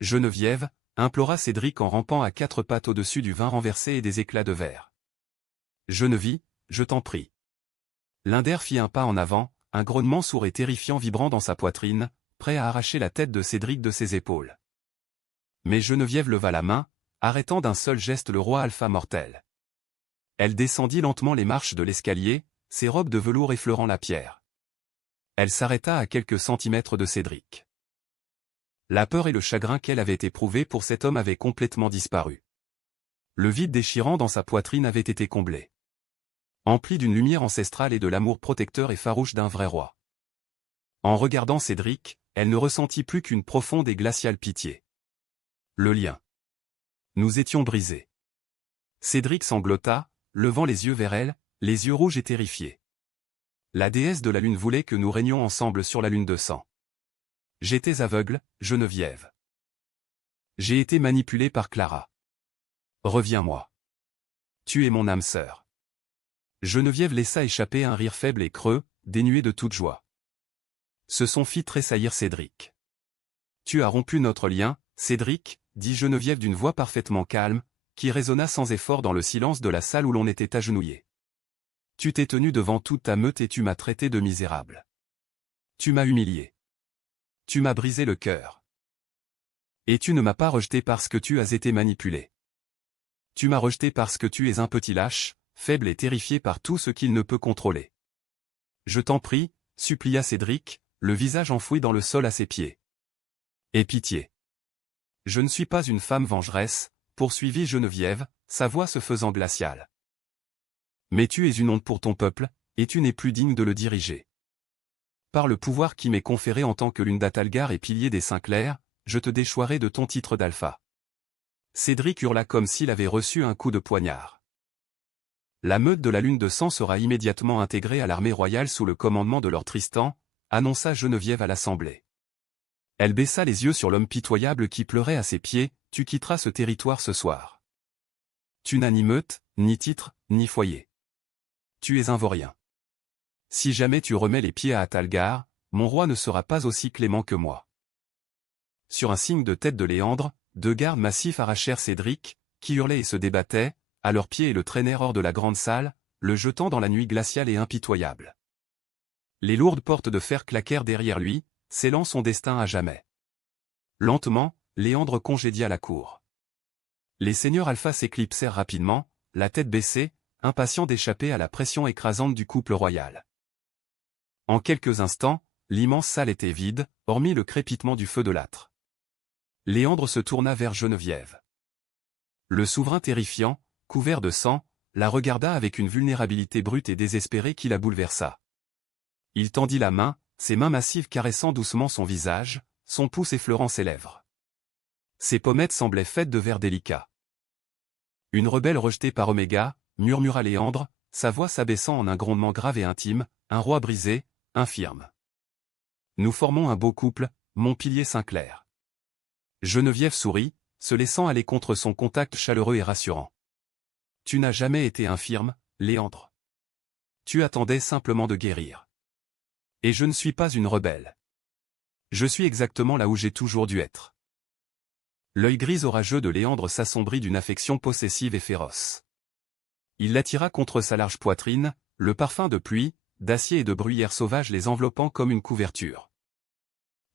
Geneviève, implora Cédric en rampant à quatre pattes au-dessus du vin renversé et des éclats de verre. Geneviève, je t'en prie. Linder fit un pas en avant, un grognement sourd et terrifiant vibrant dans sa poitrine, prêt à arracher la tête de Cédric de ses épaules. Mais Geneviève leva la main, arrêtant d'un seul geste le roi alpha mortel. Elle descendit lentement les marches de l'escalier, ses robes de velours effleurant la pierre. Elle s'arrêta à quelques centimètres de Cédric. La peur et le chagrin qu'elle avait éprouvé pour cet homme avaient complètement disparu. Le vide déchirant dans sa poitrine avait été comblé. Empli d'une lumière ancestrale et de l'amour protecteur et farouche d'un vrai roi. En regardant Cédric, elle ne ressentit plus qu'une profonde et glaciale pitié. Le lien. Nous étions brisés. Cédric sanglota, levant les yeux vers elle, les yeux rouges et terrifiés. La déesse de la lune voulait que nous régnions ensemble sur la lune de sang. J'étais aveugle, Geneviève. J'ai été manipulé par Clara. Reviens-moi. Tu es mon âme sœur. Geneviève laissa échapper un rire faible et creux, dénué de toute joie. Ce son fit tressaillir Cédric. Tu as rompu notre lien, Cédric, dit Geneviève d'une voix parfaitement calme, qui résonna sans effort dans le silence de la salle où l'on était agenouillé. Tu t'es tenu devant toute ta meute et tu m'as traité de misérable. Tu m'as humilié. Tu m'as brisé le cœur. Et tu ne m'as pas rejeté parce que tu as été manipulé. Tu m'as rejeté parce que tu es un petit lâche, faible et terrifié par tout ce qu'il ne peut contrôler. Je t'en prie, supplia Cédric, le visage enfoui dans le sol à ses pieds. Aie pitié. Je ne suis pas une femme vengeresse, poursuivit Geneviève, sa voix se faisant glaciale. Mais tu es une honte pour ton peuple, et tu n'es plus digne de le diriger. Par le pouvoir qui m'est conféré en tant que lune d'Atalgar et pilier des Saint-Clair, je te déchoirai de ton titre d'alpha. Cédric hurla comme s'il avait reçu un coup de poignard. La meute de la lune de sang sera immédiatement intégrée à l'armée royale sous le commandement de Lord Tristan, annonça Geneviève à l'assemblée. Elle baissa les yeux sur l'homme pitoyable qui pleurait à ses pieds, tu quitteras ce territoire ce soir. Tu n'as ni meute, ni titre, ni foyer. Tu es un vaurien. Si jamais tu remets les pieds à Atalgar, mon roi ne sera pas aussi clément que moi. Sur un signe de tête de Léandre, deux gardes massifs arrachèrent Cédric, qui hurlait et se débattait, à leurs pieds et le traînèrent hors de la grande salle, le jetant dans la nuit glaciale et impitoyable. Les lourdes portes de fer claquèrent derrière lui, scellant son destin à jamais. Lentement, Léandre congédia la cour. Les seigneurs alpha s'éclipsèrent rapidement, la tête baissée, impatients d'échapper à la pression écrasante du couple royal. En quelques instants, l'immense salle était vide, hormis le crépitement du feu de l'âtre. Léandre se tourna vers Geneviève. Le souverain terrifiant, couvert de sang, la regarda avec une vulnérabilité brute et désespérée qui la bouleversa. Il tendit la main, ses mains massives caressant doucement son visage, son pouce effleurant ses lèvres. Ses pommettes semblaient faites de verre délicat. Une rebelle rejetée par Oméga, murmura Léandre, sa voix s'abaissant en un grondement grave et intime, un roi brisé, infirme. Nous formons un beau couple, mon pilier Saint-Clair. Geneviève sourit, se laissant aller contre son contact chaleureux et rassurant. Tu n'as jamais été infirme, Léandre. Tu attendais simplement de guérir. Et je ne suis pas une rebelle. Je suis exactement là où j'ai toujours dû être. L'œil gris orageux de Léandre s'assombrit d'une affection possessive et féroce. Il l'attira contre sa large poitrine, le parfum de pluie, d'acier et de bruyère sauvage les enveloppant comme une couverture.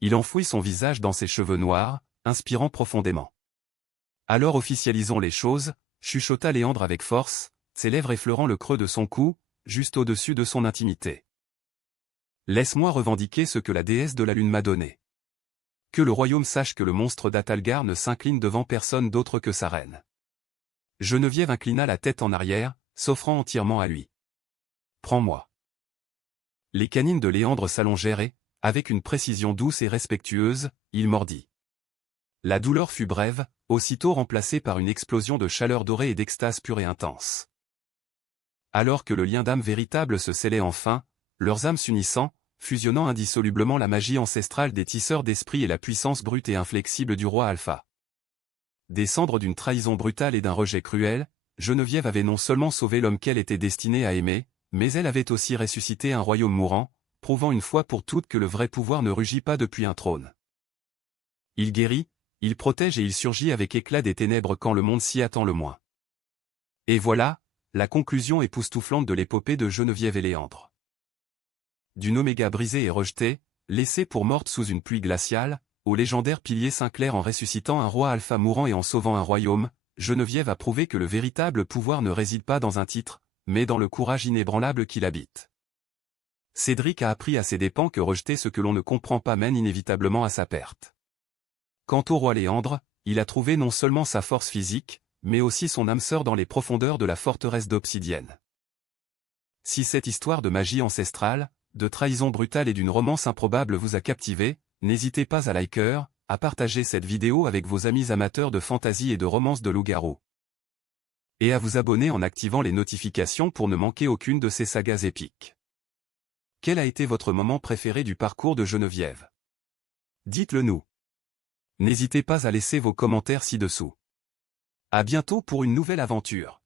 Il enfouit son visage dans ses cheveux noirs, inspirant profondément. Alors officialisons les choses, chuchota Léandre avec force, ses lèvres effleurant le creux de son cou, juste au-dessus de son intimité. Laisse-moi revendiquer ce que la déesse de la lune m'a donné. Que le royaume sache que le monstre d'Atalgar ne s'incline devant personne d'autre que sa reine. Geneviève inclina la tête en arrière, s'offrant entièrement à lui. Prends-moi. Les canines de Léandre s'allongèrent et, avec une précision douce et respectueuse, il mordit. La douleur fut brève, aussitôt remplacée par une explosion de chaleur dorée et d'extase pure et intense. Alors que le lien d'âme véritable se scellait enfin, leurs âmes s'unissant, fusionnant indissolublement la magie ancestrale des tisseurs d'esprit et la puissance brute et inflexible du roi Alpha. Des cendres d'une trahison brutale et d'un rejet cruel, Geneviève avait non seulement sauvé l'homme qu'elle était destinée à aimer, mais elle avait aussi ressuscité un royaume mourant, prouvant une fois pour toutes que le vrai pouvoir ne rugit pas depuis un trône. Il guérit, il protège et il surgit avec éclat des ténèbres quand le monde s'y attend le moins. Et voilà, la conclusion époustouflante de l'épopée de Geneviève et Léandre. D'une Oméga brisée et rejetée, laissée pour morte sous une pluie glaciale, au légendaire pilier Saint-Clair en ressuscitant un roi alpha mourant et en sauvant un royaume, Geneviève a prouvé que le véritable pouvoir ne réside pas dans un titre, mais dans le courage inébranlable qui l'habite. Cédric a appris à ses dépens que rejeter ce que l'on ne comprend pas mène inévitablement à sa perte. Quant au roi Léandre, il a trouvé non seulement sa force physique, mais aussi son âme sœur dans les profondeurs de la forteresse d'Obsidienne. Si cette histoire de magie ancestrale, de trahison brutale et d'une romance improbable vous a captivé, n'hésitez pas à liker, à partager cette vidéo avec vos amis amateurs de fantasy et de romances de loup-garou. Et à vous abonner en activant les notifications pour ne manquer aucune de ces sagas épiques. Quel a été votre moment préféré du parcours de Geneviève? Dites-le nous. N'hésitez pas à laisser vos commentaires ci-dessous. À bientôt pour une nouvelle aventure.